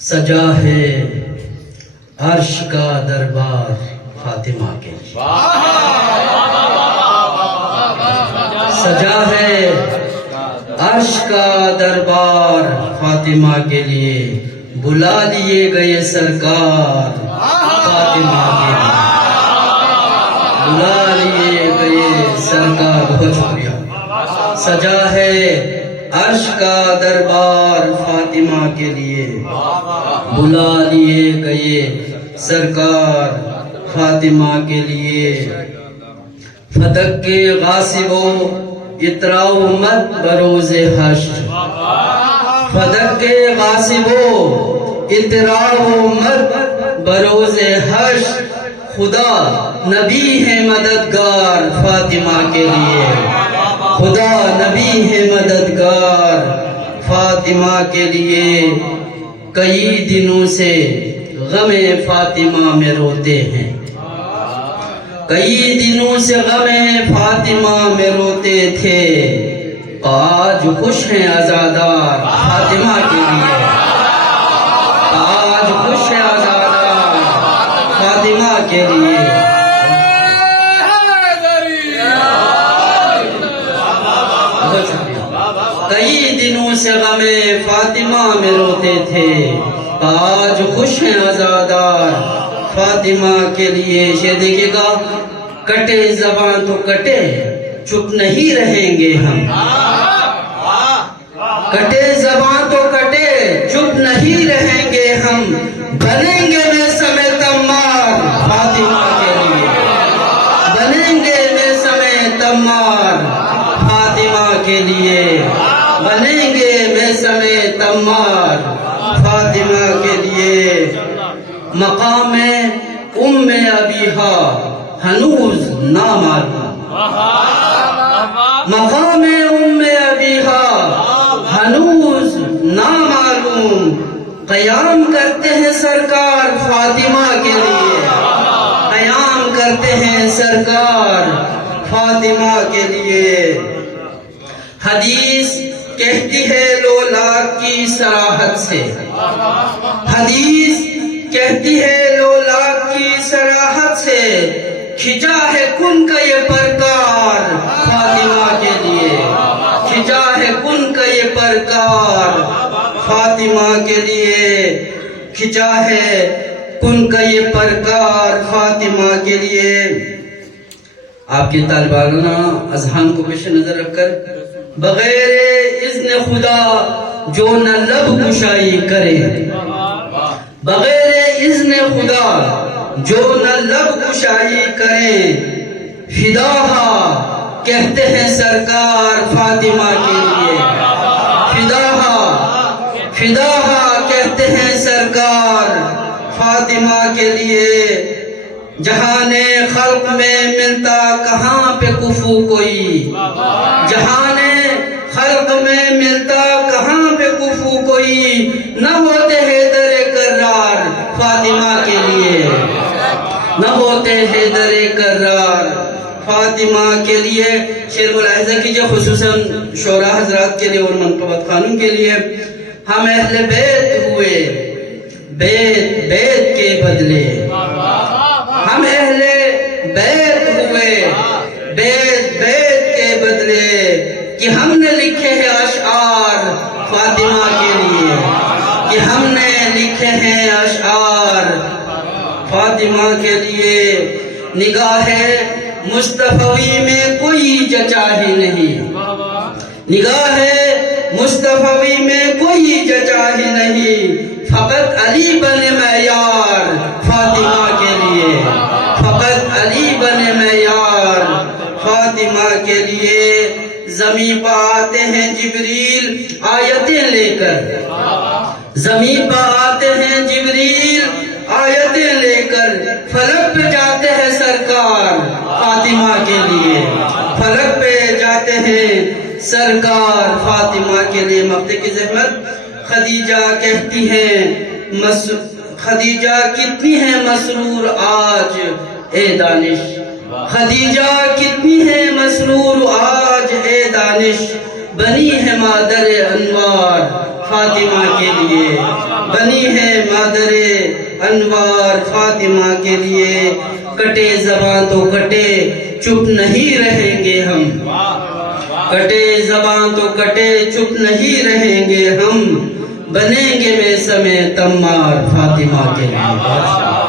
سجا ہے عرش کا دربار فاطمہ کے لیے، سجا ہے عرش کا دربار فاطمہ کے لیے، بلا لیے گئے سرکار فاطمہ کے لیے، بلا لیے گئے سرکار، بہت شکریہ۔ سجا ہے عرش کا دربار فاطمہ کے لیے، بلا لیے گئے سرکار فاطمہ کے لیے، فتح کے غاصبوں اتراؤ مت بروز حشر، فتح کے غاصبوں اتراؤ مت بروز حشر، خدا نبی ہے مددگار فاطمہ کے لیے، خدا نبی ہے مددگار فاطمہ کے لیے، کئی دنوں سے غم فاطمہ میں روتے ہیں، کئی دنوں سے غم فاطمہ میں روتے تھے، آج خوش ہیں عزادار فاطمہ کے لیے، آج خوش ہیں عزادار فاطمہ کے لیے۔ کئی دنوں سے غم فاطمہ میں روتے تھے، آج خوش ہیں عزادار فاطمہ کے لیے۔ یہ دیکھے گا، کٹے زبان تو کٹے، چپ نہیں رہیں گے ہم، کٹے زبان تو کٹے، چپ نہیں رہیں گے ہم، بنیں گے میں سمے تمار فاطمہ کے لیے، بنیں گے میں سمے تمار فاطمہ کے لیے، بنیں گے میں سمے تمار فاطمہ کے لیے۔ مقام ام ابیہا ہنوز نامعلوم، مقام ام ابیہا ہنوز نامعلوم، قیام کرتے ہیں سرکار فاطمہ کے لیے، قیام کرتے ہیں سرکار فاطمہ کے لیے۔ حدیث کہتی ہے لولاک کی صراحت سے، حدیث کہتی ہے لولاک کی صراحت سے، کھچا ہے کن کا یہ پرکار فاطمہ کے لیے، کھچا ہے کن کا یہ پرکار فاطمہ کے لیے، کھچا ہے کن کا یہ پرکار فاطمہ کے لیے۔ آپ کے طالبانہ اذہان کو پیش نظر رکھ کر، بغیر اذن خدا جو نہ لب کشائی کرے، بغیر اذن خدا جو نہ لب کشائی کرے، فداہا کہتے ہیں سرکار فاطمہ کے لیے، فداہا کہتے ہیں سرکار فاطمہ کے لیے۔ جہان خلق میں ملتا کہاں پہ کفو کوئی، جہان خلق میں ملتا کہاں پہ کفو کوئی، نہ ہوتے حیدر کرار فاطمہ کے لیے، نہ ہوتے حیدر کرار فاطمہ کے لیے۔ شعر ملاحظہ کیجئے، خصوصاً شعراء حضرات کے لیے اور منقبت خانوں کے لیے۔ ہم اہل بیت ہوئے بیت کے بدلے، ہم اہل بیت ہوئے بیت کے بدلے، کہ ہم نے لکھے ہیں اشعار فاطمہ کے لیے، کہ ہم نے لکھے ہیں اشعار فاطمہ کے لیے۔ نگاہ مصطفی میں کوئی جچا ہی نہیں، نگاہ مصطفی میں کوئی جچا ہی نہیں، فقط علی بن معیار فاطمہ کے لیے، فقط علی بن معیار فاطمہ کے لیے۔ زمین پہ آتے ہیں جبریل آیتیں لے کر، زمین پہ آتے ہیں جبریل آیتیں لے کر، فلک پہ جاتے ہیں سرکار فاطمہ کے لیے، فلک پہ جاتے ہیں سرکار فاطمہ کے لیے۔ مقتے کی زحمت خدیجہ کہتی ہیں، خدیجہ کتنی ہے مسرور آج اے دانش، خدیجہ کتنی ہے مسرور آج اے دانش، بنی ہے مادر انوار فاطمہ کے لیے، بنی ہے انوار فاطمہ کے لیے کٹے زباں تو کٹے چپ نہیں رہیں گے ہم کٹے زباں تو کٹے چپ نہیں رہیں گے ہم بنیں گے میں سمے تمار فاطمہ کے لیے